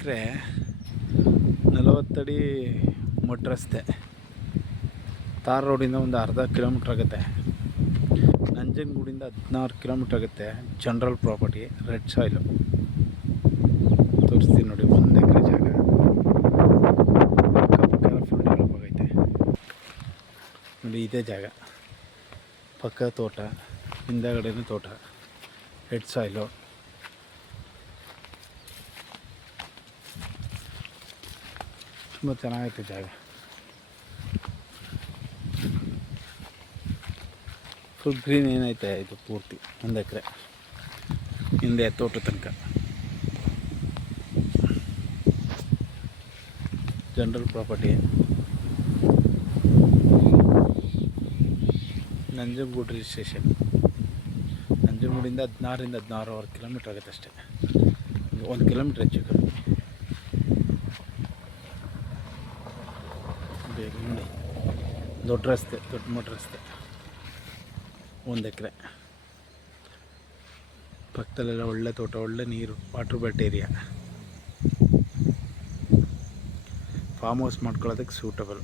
ಎಕರೆ 40 ಅಡಿ ಮೊಟ್ಟ ರಸ್ತೆ. ತಾರ್ ರೋಡಿಂದ ಒಂದು ಅರ್ಧ ಕಿಲೋಮೀಟ್ರ್ ಆಗುತ್ತೆ. ನಂಜನಗೂಡಿಂದ 16 ಕಿಲೋಮೀಟ್ರ್ ಆಗುತ್ತೆ. General property, red soil. ತೋರಿಸ್ತೀನಿ ನೋಡಿ, 1 ಎಕರೆ ಜಾಗ. ಪಕ್ಕ ಫುಲ್ ಡೆವಲಪ್ ಆಗೈತೆ ನೋಡಿ. ಇದೇ ಜಾಗ, ಪಕ್ಕ ತೋಟ, ಹಿಂದಗಡೆನೂ ತೋಟ, ರೆಡ್ ಸಾಯಿಲು. ತುಂಬ ಚೆನ್ನಾಗೈತೆ ಜಾಗ. ಫುಲ್ ಗ್ರೀನ್ ಏನೈತೆ ಇದು ಪೂರ್ತಿ 1 ಎಕರೆ. ಹಿಂದೆ ತೋಟ ತನಕ ಜನರಲ್ ಪ್ರಾಪರ್ಟಿ. ನಂಜನಗೂಡು ರಿಜಿಸ್ಟ್ರೇಷನ್. ನಂಜನಗೂಡಿಂದ 16 ಕಿಲೋಮೀಟ್ರ್ ಆಗುತ್ತೆ ಅಷ್ಟೇ. 1 ಕಿಲೋಮೀಟ್ರ್ ಹೆಚ್ಚು ಕಮ್ಮಿ. ನೋಡಿ, ದೊಡ್ಡ ರಸ್ತೆ, ದೊಡ್ಡ ಮೋಟ್ರ್ ರಸ್ತೆ, 1 ಎಕರೆ. ಪಕ್ಕದಲ್ಲೆಲ್ಲ ಒಳ್ಳೆ ತೋಟ, ಒಳ್ಳೆ ನೀರು, water belt area. Farm house ಮಾಡ್ಕೊಳ್ಳೋದಕ್ಕೆ ಸೂಟಬಲ್.